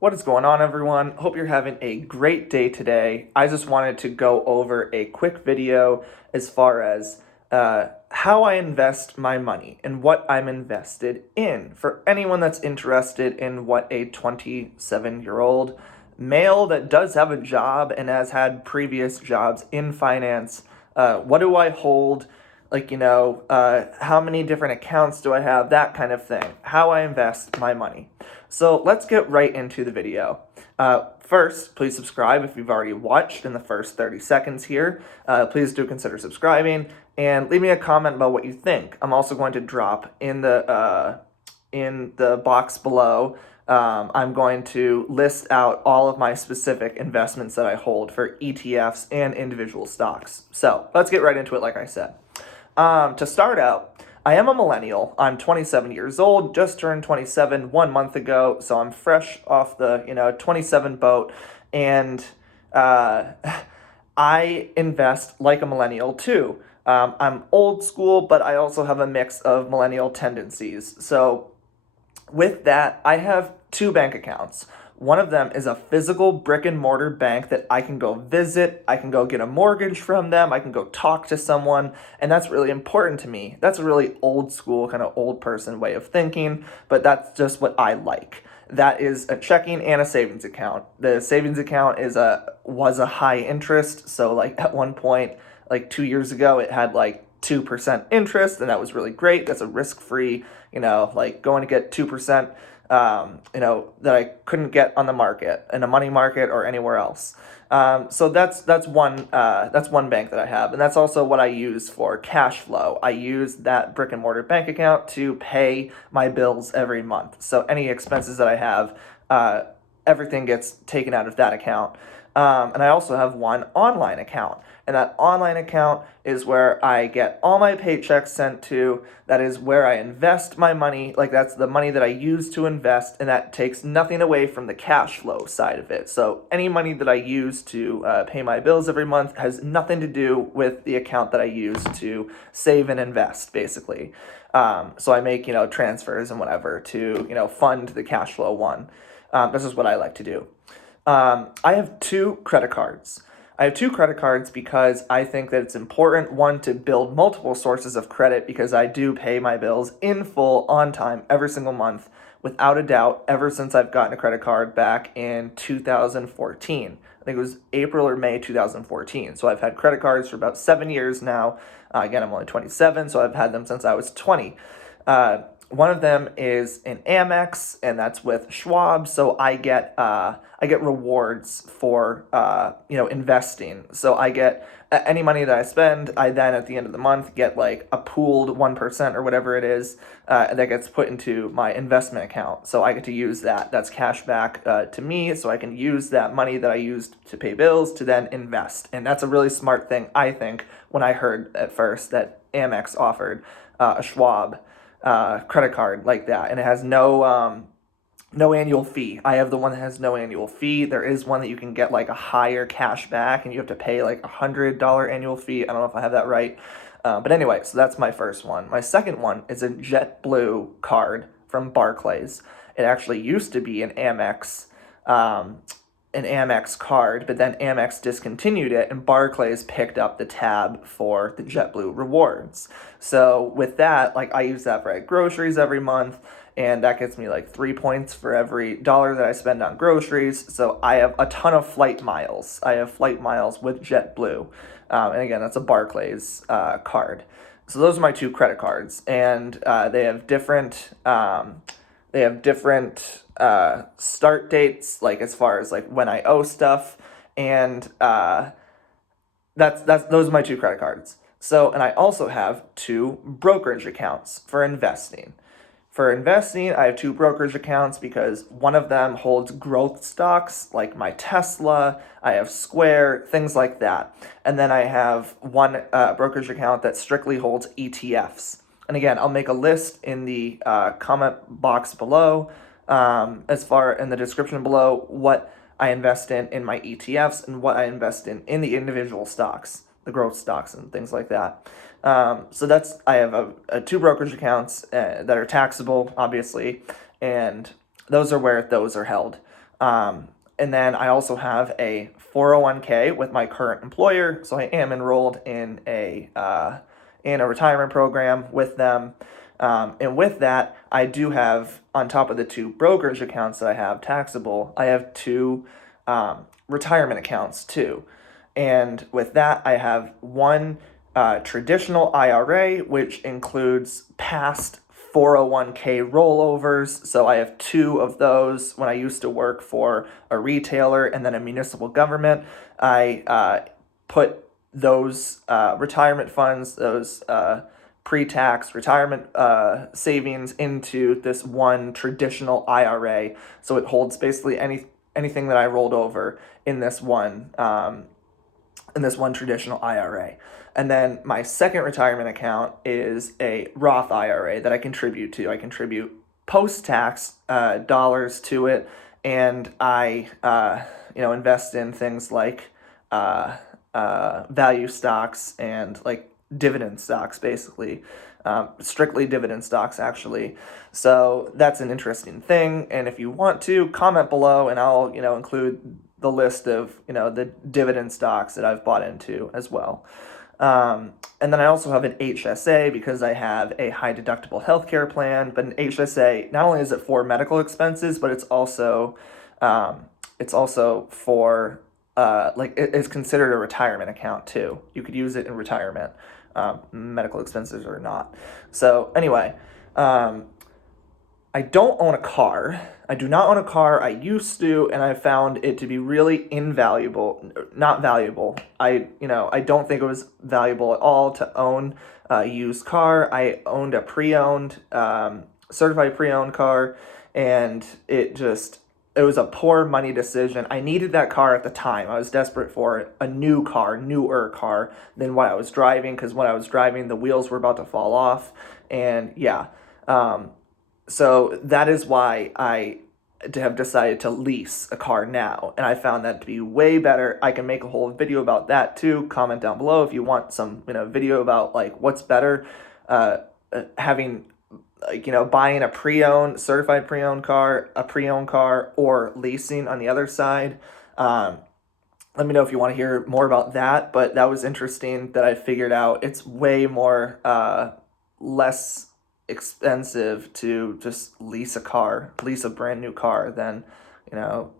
What is going on, everyone? Hope you're having a great day today. I just wanted to go over a quick video as far as how I invest my money and what I'm invested in. For anyone that's interested in what a 27-year-old male that does have a job and has had previous jobs in finance, what do I hold? How many different accounts do I have? That kind of thing. How I invest my money. So let's get right into the video. First, please subscribe if you've already watched in the first 30 seconds here. Please do consider subscribing and leave me a comment about what you think. I'm also going to drop in the box below. I'm going to list out all of my specific investments that I hold for ETFs and individual stocks. So let's get right into it, like I said. To start out, I am a millennial. I'm 27 years old, just turned 27 1 month ago, so I'm fresh off the 27 boat, and I invest like a millennial too. I'm old school, but I also have a mix of millennial tendencies. So with that, I have two bank accounts. One of them is a physical brick and mortar bank that I can go visit. I can go get a mortgage from them. I can go talk to someone. And that's really important to me. That's a really old school, kind of old person way of thinking, but that's just what I like. That is a checking and a savings account. The savings account was a high interest. So like at one point, like 2 years ago, it had like 2% interest, and that was really great. That's a risk-free, like going to get 2%, that I couldn't get on the market, in a money market or anywhere else. So that's one bank that I have, and that's also what I use for cash flow. I use that brick and mortar bank account to pay my bills every month. So any expenses that I have, everything gets taken out of that account. And I also have one online account. And that online account is where I get all my paychecks sent to. That is where I invest my money. Like, that's the money that I use to invest, and that takes nothing away from the cash flow side of it. So any money that I use to pay my bills every month has nothing to do with the account that I use to save and invest, basically. So I make, transfers and whatever to, fund the cash flow one. This is what I like to do. I have two credit cards. I have two credit cards because I think that it's important, one, to build multiple sources of credit, because I do pay my bills in full on time every single month, without a doubt, ever since I've gotten a credit card back in 2014. I think it was April or May 2014. So I've had credit cards for about 7 years now. Again, I'm only 27, so I've had them since I was 20. One of them is an Amex, and that's with Schwab. So I get rewards for investing. So I get any money that I spend, I then at the end of the month get like a pooled 1% or whatever it is that gets put into my investment account. So I get to use that. That's cash back to me. So I can use that money that I used to pay bills to then invest. And that's a really smart thing, I think, when I heard at first that Amex offered a Schwab credit card like that, and it has no annual fee. I have the one that has no annual fee. There is one that you can get like a higher cash back, and you have to pay like $100 annual fee. I don't know if I have that right, but anyway, so that's my first one. My second one is a JetBlue card from Barclays. It actually used to be an Amex. An Amex card, but then Amex discontinued it, and Barclays picked up the tab for the JetBlue rewards. So with that, like, I use that for groceries every month, and that gets me like 3 points for every dollar that I spend on groceries. So I have a ton of flight miles. I have flight miles with JetBlue, and again, that's a Barclays card. So those are my two credit cards, and they have different. They have different start dates, like as far as like when I owe stuff, and that's those are my two credit cards. So, and I also have two brokerage accounts for investing. For investing, I have two brokerage accounts because one of them holds growth stocks like my Tesla, I have Square, things like that. And then I have one brokerage account that strictly holds ETFs. And again, I'll make a list in the comment box below, as far in the description below, what I invest in my ETFs and what I invest in the individual stocks, the growth stocks and things like that. So I have two brokerage accounts that are taxable, obviously, and those are where those are held. And then I also have a 401k with my current employer, so I am enrolled in a retirement program with them. And with that, I do have, on top of the two brokerage accounts that I have taxable, I have two retirement accounts too. And with that, I have one traditional IRA, which includes past 401k rollovers. So I have two of those. When I used to work for a retailer and then a municipal government, I put those retirement funds, those pre-tax retirement savings into this one traditional IRA. So it holds basically anything that I rolled over in this one traditional IRA. And then my second retirement account is a Roth IRA that I contribute to. I contribute post-tax dollars to it, and I invest in things like value stocks and like dividend stocks, basically. Strictly dividend stocks, actually. So that's an interesting thing. And if you want to, comment below, and I'll include the list of the dividend stocks that I've bought into as well. And then I also have an HSA because I have a high deductible healthcare plan. But an HSA, not only is it for medical expenses, but it's also for it's considered a retirement account too. You could use it in retirement, medical expenses or not. So anyway, I don't own a car. I do not own a car. I used to, and I found it to be really not valuable. I don't think it was valuable at all to own a used car. I owned a certified pre-owned car, and it was a poor money decision. I needed that car at the time. I was desperate for it, a newer car than what I was driving, because when I was driving, the wheels were about to fall off, and yeah. So that is why I have decided to lease a car now, and I found that to be way better. I can make a whole video about that too. Comment down below if you want some video about like what's better, having buying a certified pre-owned car, or leasing on the other side. Let me know if you want to hear more about that. But that was interesting that I figured out it's way more less expensive to just lease a brand new car than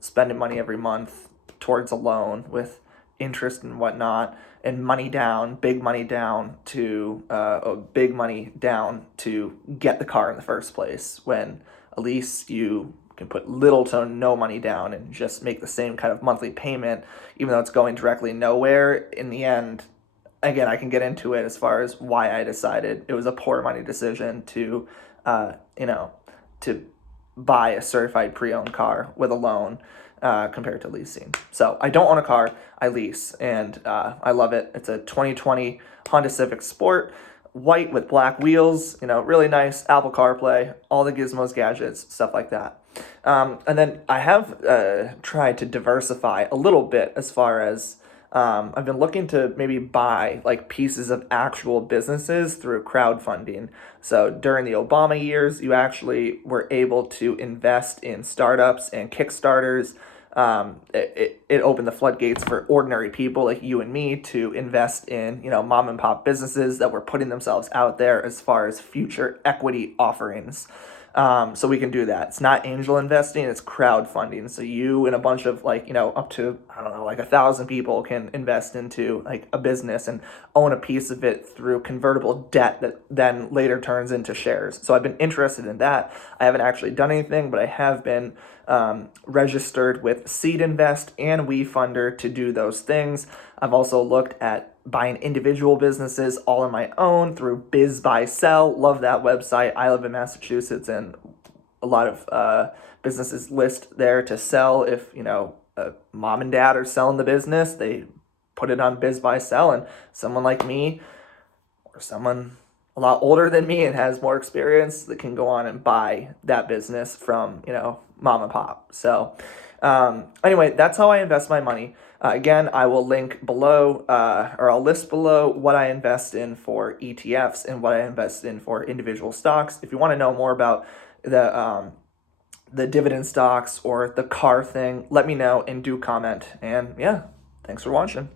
spending money every month towards a loan with interest and whatnot, and big money down to get the car in the first place, when at least you can put little to no money down and just make the same kind of monthly payment, even though it's going directly nowhere. In the end, again, I can get into it as far as why I decided it was a poor money decision to buy a certified pre-owned car with a loan compared to leasing. So I don't own a car, I lease, and I love it. It's a 2020 Honda Civic Sport, white with black wheels, really nice, Apple CarPlay, all the gizmos, gadgets, stuff like that. And then I have tried to diversify a little bit as far as I've been looking to maybe buy like pieces of actual businesses through crowdfunding. So during the Obama years, you actually were able to invest in startups and Kickstarters. It opened the floodgates for ordinary people like you and me to invest in, mom and pop businesses that were putting themselves out there as far as future equity offerings. So we can do that. It's not angel investing, it's crowdfunding. So you and a bunch of up to, 1,000 people can invest into like a business and own a piece of it through convertible debt that then later turns into shares. So I've been interested in that. I haven't actually done anything, but I have been registered with Seed Invest and WeFunder to do those things. I've also looked at buying individual businesses all on my own through Biz Buy Sell. Love that website. I live in Massachusetts, and a lot of businesses list there to sell. If mom and dad are selling the business, they put it on Biz Buy Sell, and someone like me or someone a lot older than me and has more experience that can go on and buy that business from mom and pop. So anyway, that's how I invest my money. Again, I will link below, or I'll list below what I invest in for ETFs and what I invest in for individual stocks. If you want to know more about the dividend stocks or the car thing, let me know and do comment. And yeah, thanks for watching.